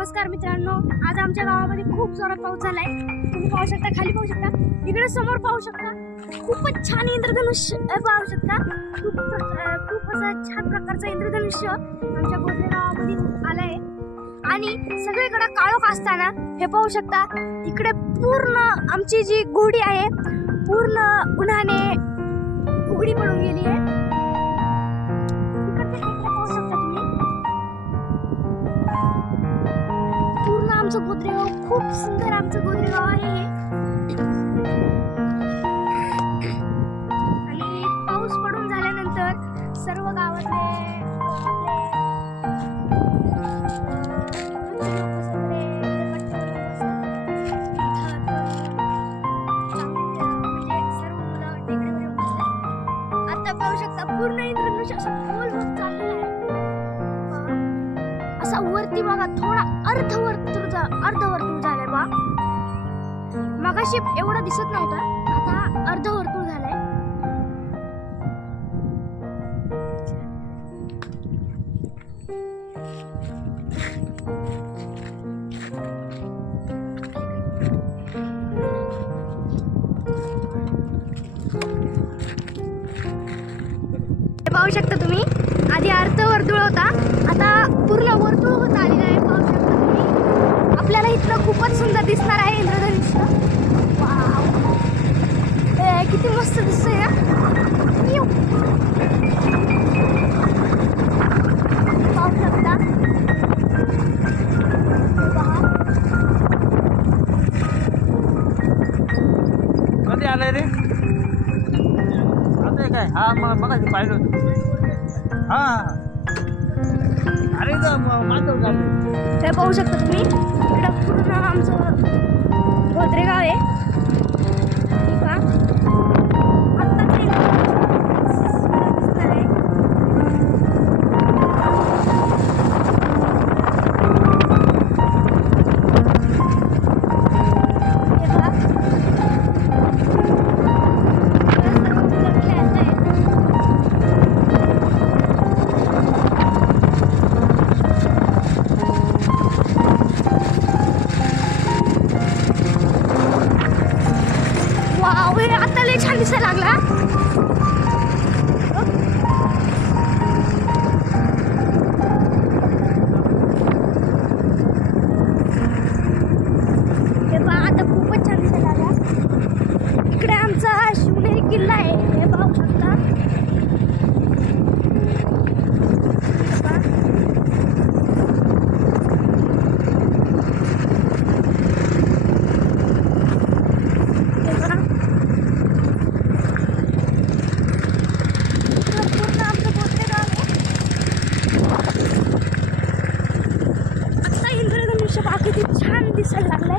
नमस्कार मित्रांनो, आज आमच्या गावामध्ये खूप जोरात पाऊस झालाय. तुम्ही पाहू शकता, खाली पाहू शकता, इकडे समोर पाहू शकता. खूपच छान इंद्रधनुष्य पाहू शकता. खूप असं छान प्रकारचं इंद्रधनुष्य आमच्या गोंधळे गावामध्ये आलंय. आणि सगळीकडे काळोख असताना हे पाहू शकता, इकडे पूर्ण आमची जी घोडी आहे पूर्ण उन्हाने उघडी पडून गेली आहे. पूर्ण आमचं गोत्रेगाव खूप सुंदर आमचं गोत्रेगाव आहे. आणि पाऊस पडून झाल्यानंतर सर्व गावातले आता पाहू शकता पूर्ण इंद्रधनुष्य असं गोल होत चाललेलं आहे. असा वरती बघा, थोडा अर्धवर्तुळ झालाय बा. मगाशी एवढं दिसत नव्हतं, आता अर्धवर्तुळ झालाय. पाहू शकता तुम्ही, आधी अर्धवर्तुळ होता, आता पूर्ण वर्तुळ होत आलेलं आहे. पाहू शकता तुम्ही, आपल्याला इथलं खूपच सुंदर दिसणार आहे इंद्रधनुष्य. वाव, किती मस्त दिसतंय ना. पाहू शकता, कधी आलाय रे? आता काय? हा, मग पाहिलं होतं. हा, अरे माझं झालं. ते पाहू शकता तुम्ही, इकडं पूर्ण आमचं गोत्रेगाव आहे. ठीक आहे, आता लय छान दिसायला लागला. हे पहा, आता खूपच छान दिसायला लागला. इकडे आमचा शिवनेरी किल्ला आहे, हे पाहू शकता. किती छान दिसायला लागलाय.